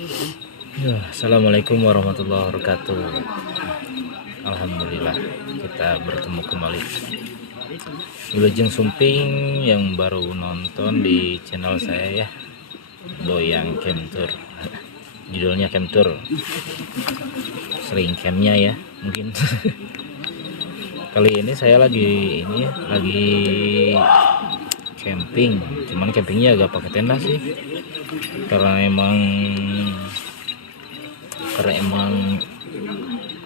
Ya, Assalamualaikum warahmatullahi wabarakatuh. Alhamdulillah kita bertemu kembali. Wilujeng Sumping yang baru nonton di channel saya ya, Boyang Camtour. Judulnya Camtour. Sering campnya ya mungkin. Kali ini saya lagi camping. Cuman campingnya agak pakai tenda sih. Karena emang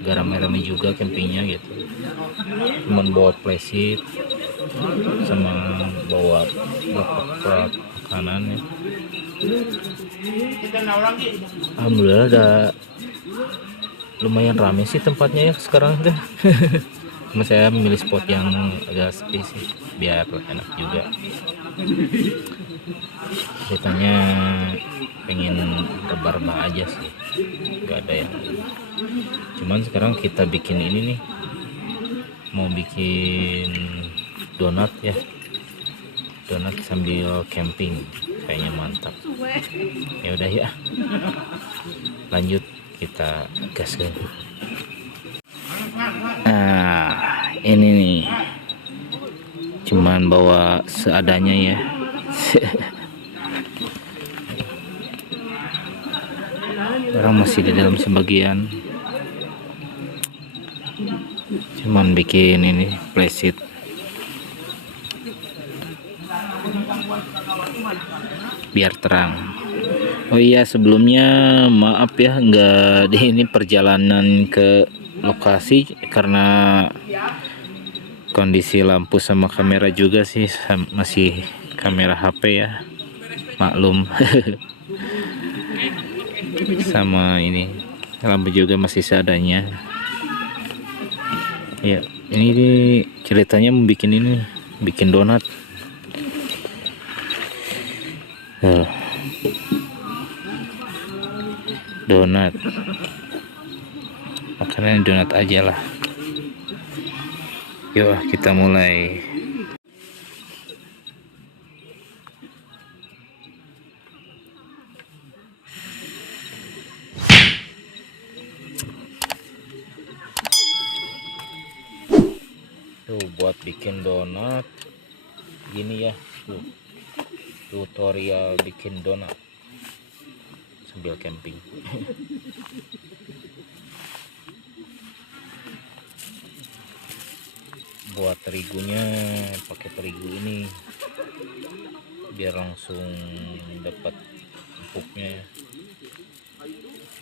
gak rame-rame juga campingnya gitu, cuman bawa playset sama bawa beberapa makanan ya. Alhamdulillah udah lumayan rame sih tempatnya ya sekarang tuh. Cuma saya memilih spot yang agak sepi sih biar enak juga. Ceritanya pengen rebah-rebah aja sih, nggak ada yang. Cuman sekarang kita bikin ini nih, mau bikin donat ya, donat sambil camping, kayaknya mantap. Ya udah ya, lanjut kita gas ke. Nah ini nih, cuman bawa seadanya ya. Orang masih di dalam sebagian, cuman bikin ini playset biar terang. Oh iya, sebelumnya maaf ya nggak di ini perjalanan ke lokasi karena kondisi lampu sama kamera juga sih masih kamera HP ya, maklum. Sama ini lampu juga masih seadanya ya. Ini ceritanya mau bikin ini, bikin donat. Donat makanan donat aja lah. Yuk kita mulai. Tuh buat bikin donat gini ya, tuh tutorial bikin donat sambil camping. Buat terigunya pakai terigu ini biar langsung dapat empuknya ya.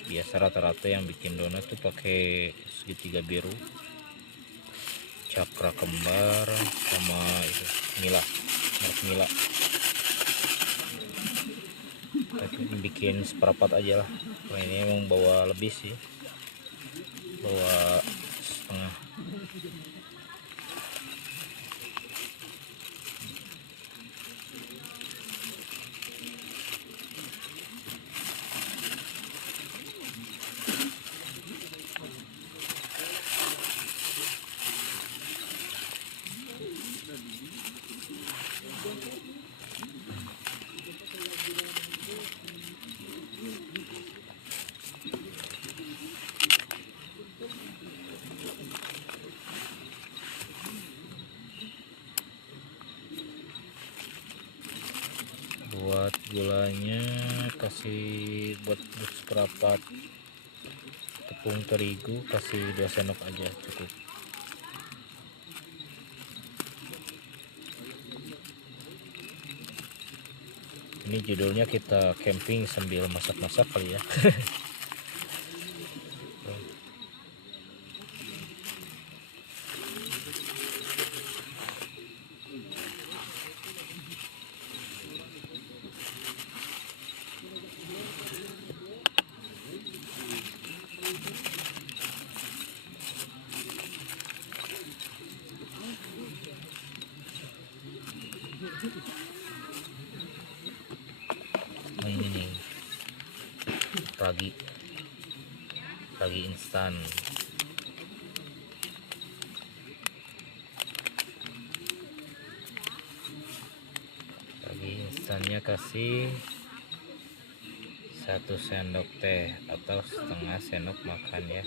Biasa rata-rata yang bikin donat tuh pakai segitiga biru, cakra kembar, sama itu Mila, merek Mila. Tapi bikin seperempat aja lah. Nah, ini emang bawa lebih sih, bawa setengah. Buat gulanya kasih, buat seperempat tepung terigu kasih 2 sendok aja cukup. Ini judulnya kita camping sambil masak-masak kali ya. Nah ini nih, ragi instan. Ragi instannya kasih 1 sendok teh atau setengah sendok makan ya.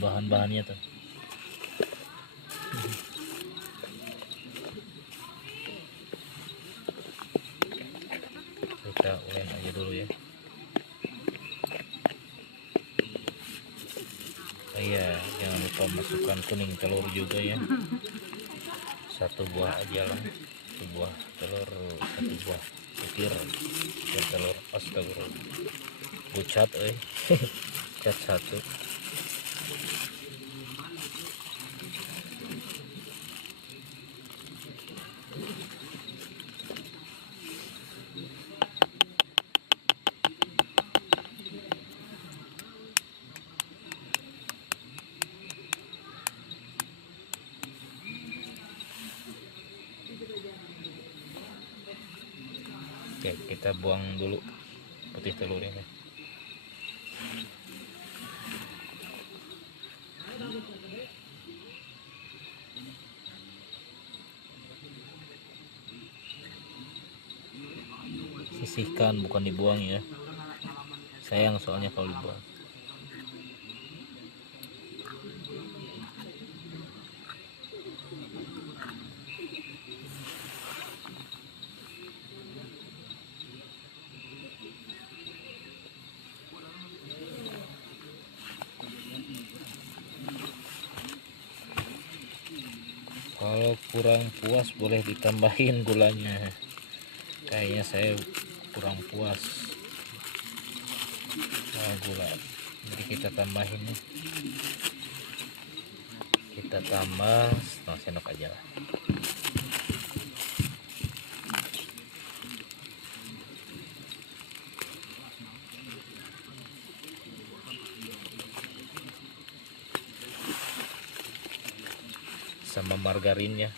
Bahan-bahannya tuh kita ulen aja dulu ya. Iya, jangan lupa masukkan kuning telur juga ya, 1 buah aja lah, 1 buah telur, 1 buah butir telur. Astagfirullah, bucat cat 1. Oke, kita buang dulu putih telurnya. Sisihkan, bukan dibuang ya, sayang soalnya kalau dibuang. Kalau kurang puas boleh ditambahin gulanya, kayaknya saya kurang puas gula, jadi kita tambahin nih, kita tambah setengah sendok aja lah. Sama margarinnya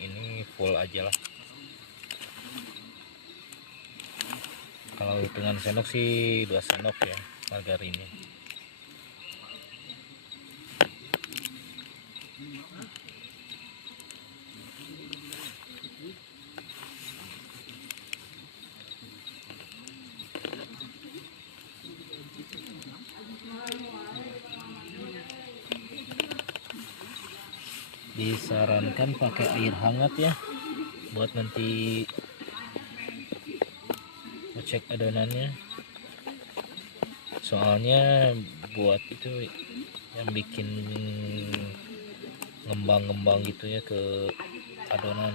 ini full aja lah, kalau hitungan sendok sih 2 sendok ya margarinnya. Disarankan pakai air hangat ya, buat nanti ngecek adonannya, soalnya buat itu yang bikin ngembang-ngembang gitu ya ke adonan.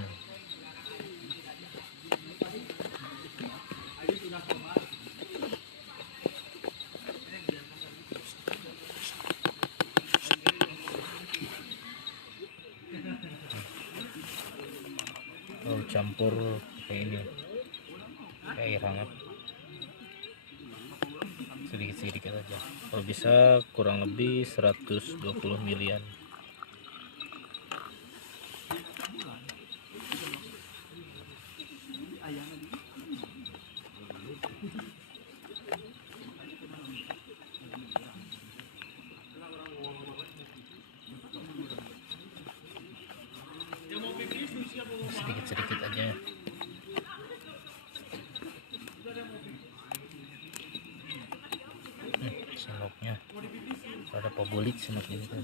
Campur kayak ini, air hangat sedikit-sedikit aja, kalau bisa kurang lebih 120 milian. Sedikit-sedikit aja. Sendoknya ada pobolit sendoknya itu.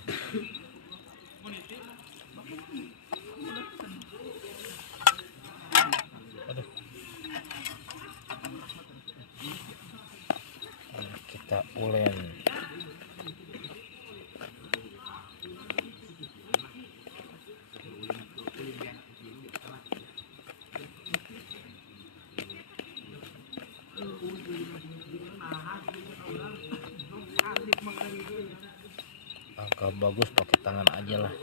Aduh, kita ulen. Agak bagus pakai tangan aja lah,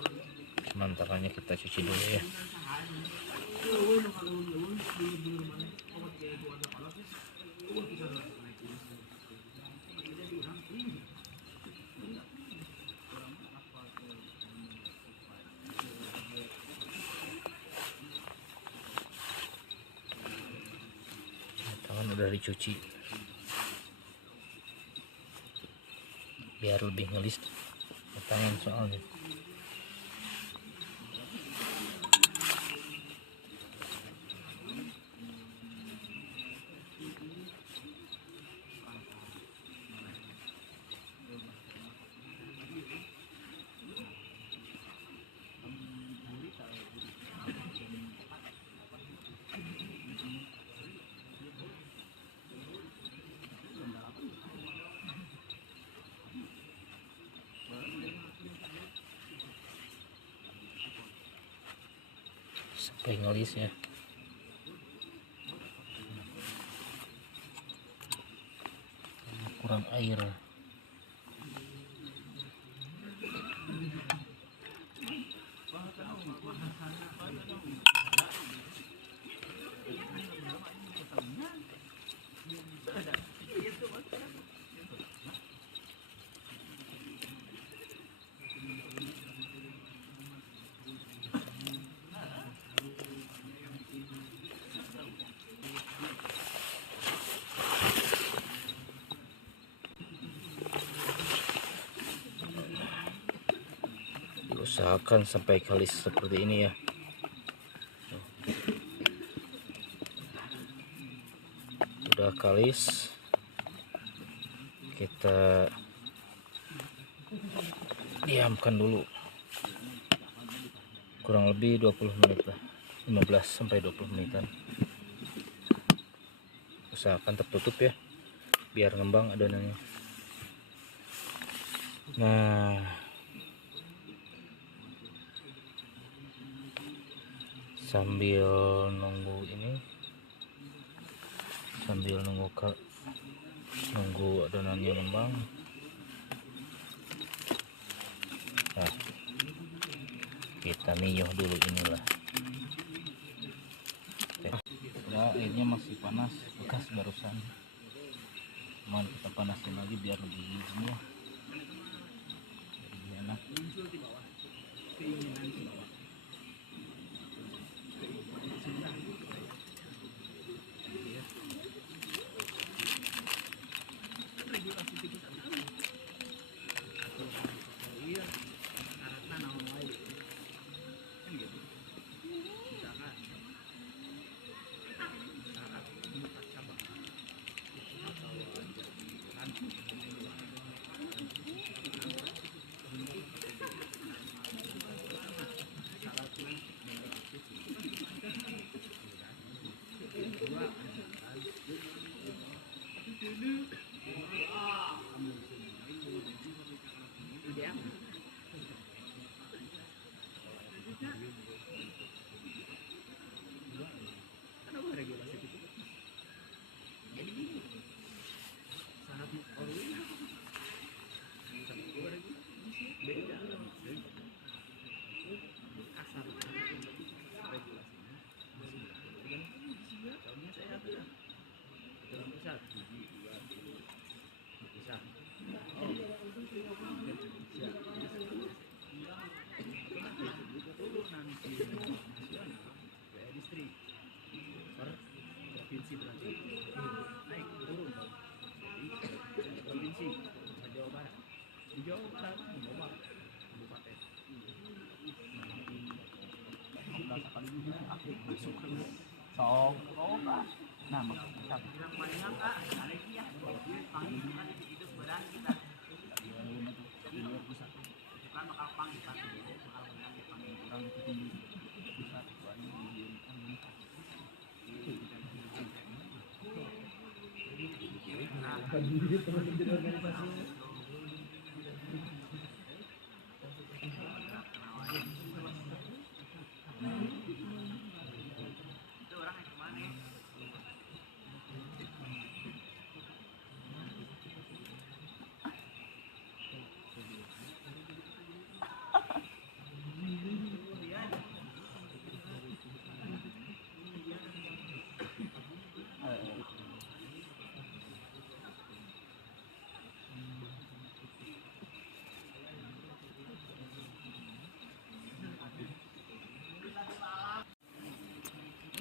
sementaranya kita cuci dulu ya. kan udah dicuci biar lebih ngelis tangan soalnya. Sampai ngelis ya. Kurang air. Usahakan sampai kalis seperti ini ya. Udah kalis, kita diamkan dulu kurang lebih 20 menit lah, 15 sampai 20 menitan. Usahakan tertutup ya biar ngembang adonannya. Nah, sambil nunggu adonannya ngembang, nah kita miyuh dulu inilah. Ya, airnya masih panas bekas barusan, cuman kita panasin lagi biar lebih hijau, lebih enak.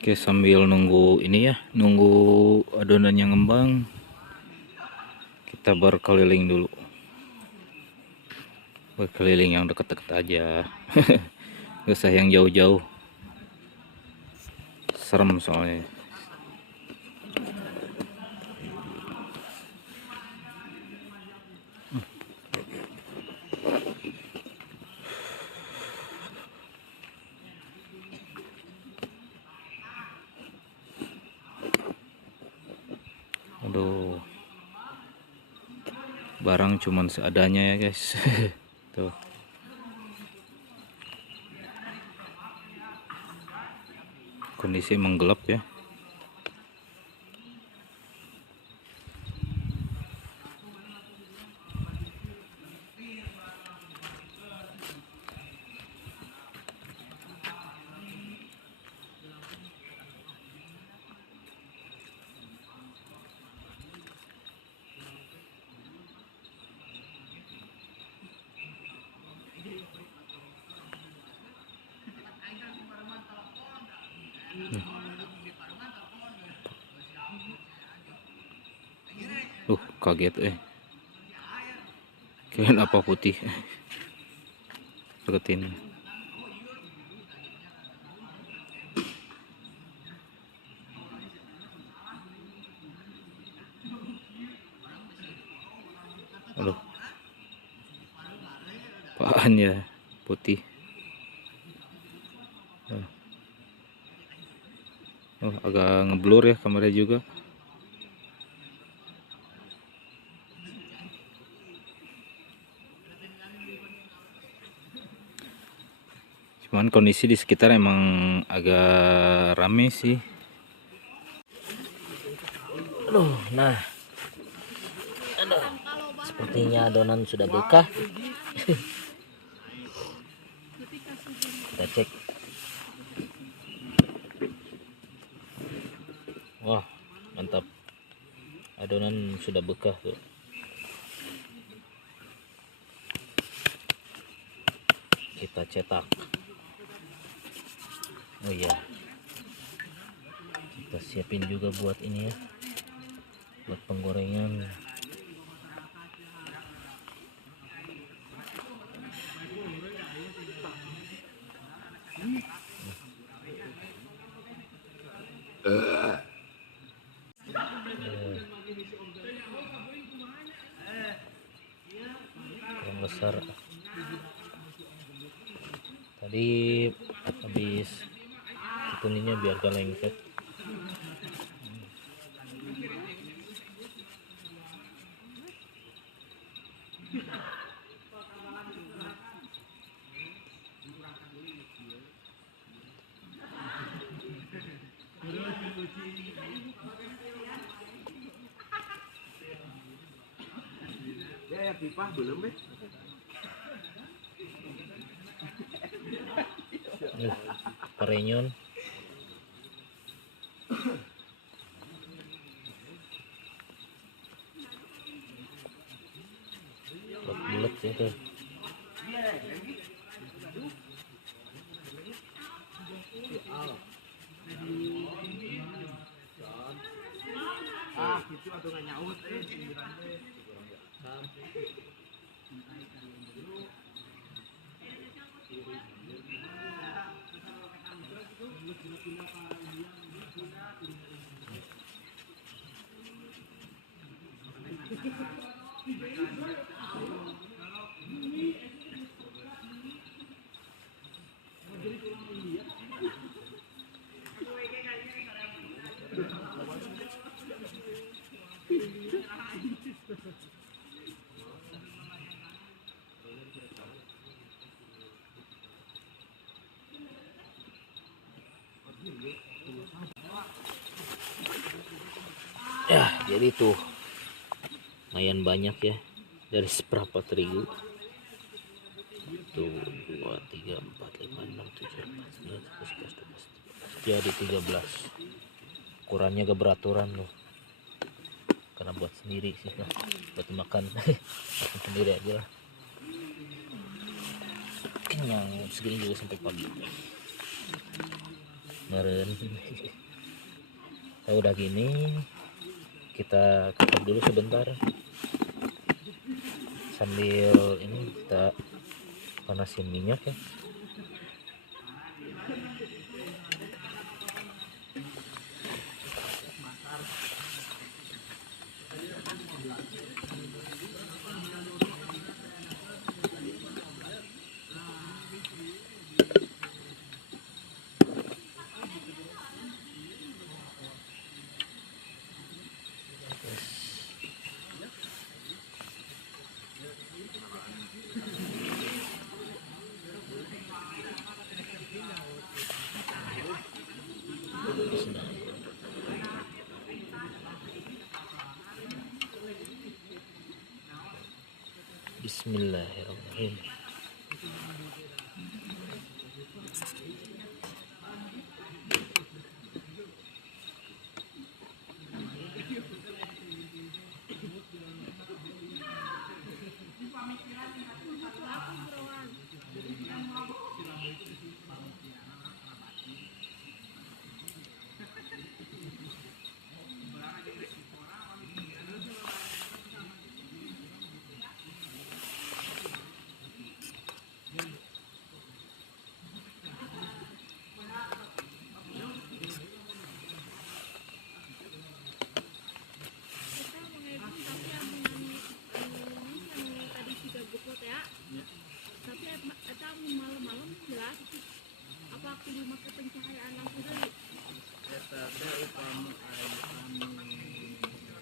Oke, sambil nunggu ini ya, nunggu adonannya ngembang, kita berkeliling dulu. Berkeliling yang deket-deket aja. Gak usah yang jauh-jauh. Serem soalnya. Aduh, barang cuman seadanya ya guys. Tuh, kondisi emang gelap ya. Kaget kirain apa putih. Deketin. Aduh, apaan ya putih. Oh, agak ngeblur ya kameranya juga. Cuman kondisi di sekitar emang agak rame sih. Nah, sepertinya adonan sudah bekah. Kita cek. Wah, mantap. Adonan sudah bekah tuh. Kita cetak. Oh iya. Kita siapin juga buat ini ya. Buat penggorengan. Yang besar tadi habis kuningnya biar gak lengket. Ya pipa belum deh. Parenyon. Bulat ya tuh. Gitu atau nggak nyaut Ya, jadi tuh lumayan banyak ya dari seberapa terigu. Tuh 2, 3, 4, 5, 6, 7, 8, 9, 10, 11, 12. Jadi 13. Ukurannya gak beraturan loh. Karena buat sendiri sih lah. Buat makan. Makan sendiri aja lah. Kenyang segini juga sampai pagi. meren. Nah, udah gini kita tutup dulu sebentar sambil ini kita panasin minyak ya. Bismillahirrahmanirrahim.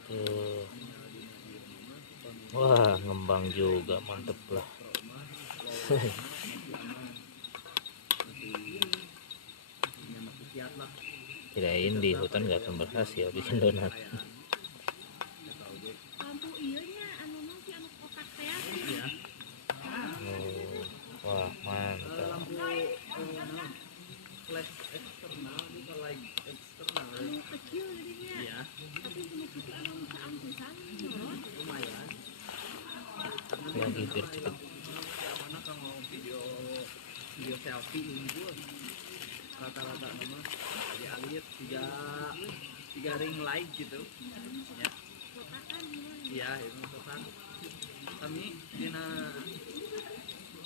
Tuh. Wah, ngembang juga, mantep lah. Kirain di hutan nggak akan berhasil bikin donat. Oh, wah, mantap. Lagi biar cepet. Video selfie ini gue rata-rata nama ya lihat tiga ring light gitu ya. Iya itu kotak kami dina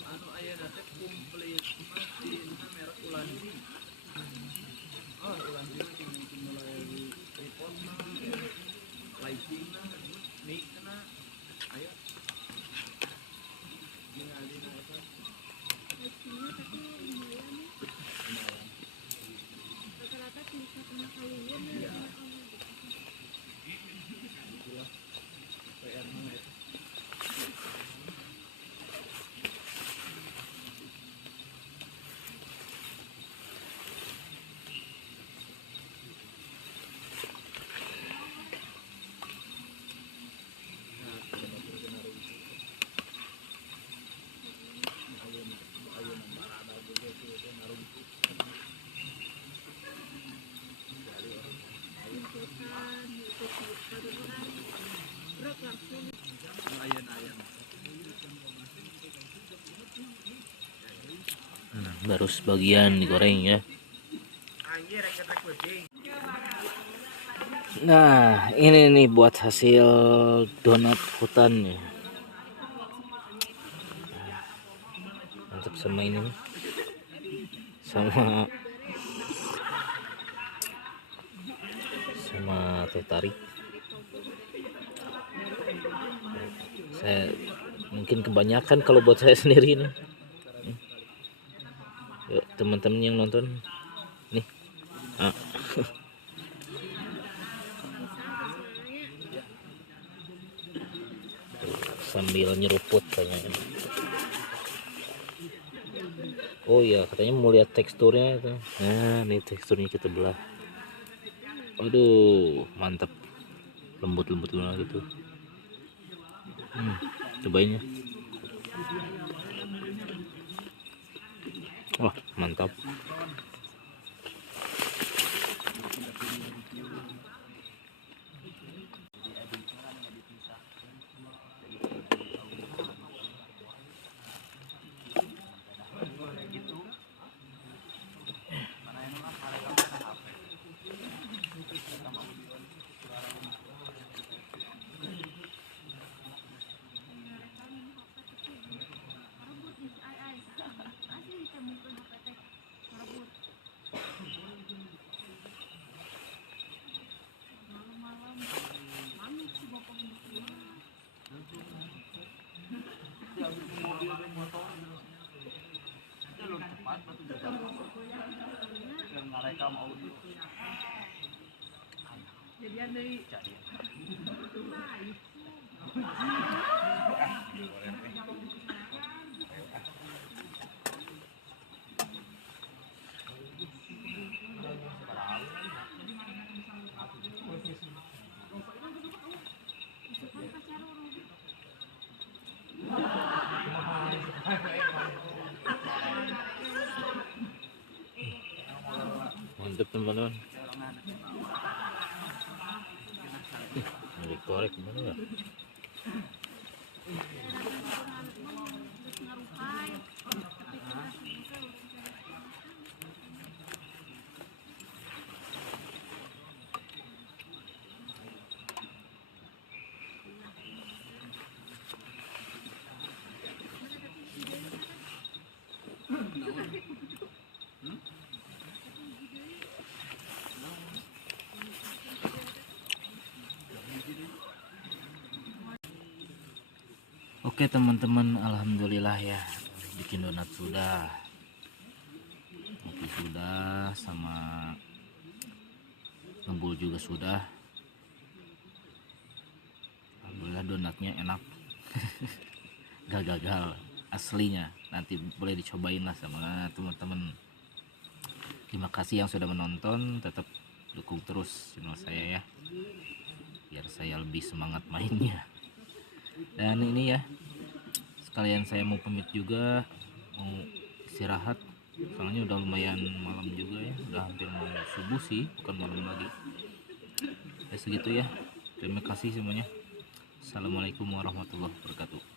anu aya nate komplit mati merek Ulanzi. Oh Ulanzi mah mulai tripod na lighting na mic na ayo dina eta Baru sebagian digoreng ya. Nah, ini nih buat hasil donat hutan ya. Mantap sama ini nih. Sama teh tarik. Saya mungkin kebanyakan kalau buat saya sendiri nih. Yuk teman-teman yang nonton nih. Sambil nyeruput kayaknya. Oh iya, katanya mau lihat teksturnya itu. Nah, ini teksturnya kita belah. Aduh, mantap. Lembut-lembut gitu. Cobain ya. Wah, mantap. Mantap teman-teman. Korek gimana ya? Oke teman-teman, alhamdulillah ya, bikin donat sudah, kopi sudah, sama ngebul juga sudah. Alhamdulillah donatnya enak. Gak gagal aslinya, nanti boleh dicobain lah sama teman-teman. Terima kasih yang sudah menonton, tetap dukung terus channel saya ya, biar saya lebih semangat mainnya. Dan ini ya, sekalian saya mau pamit juga, mau istirahat, soalnya udah lumayan malam juga ya, udah hampir mau subuh sih, bukan malam lagi ya. Segitu ya, terima kasih semuanya. Assalamualaikum warahmatullahi wabarakatuh.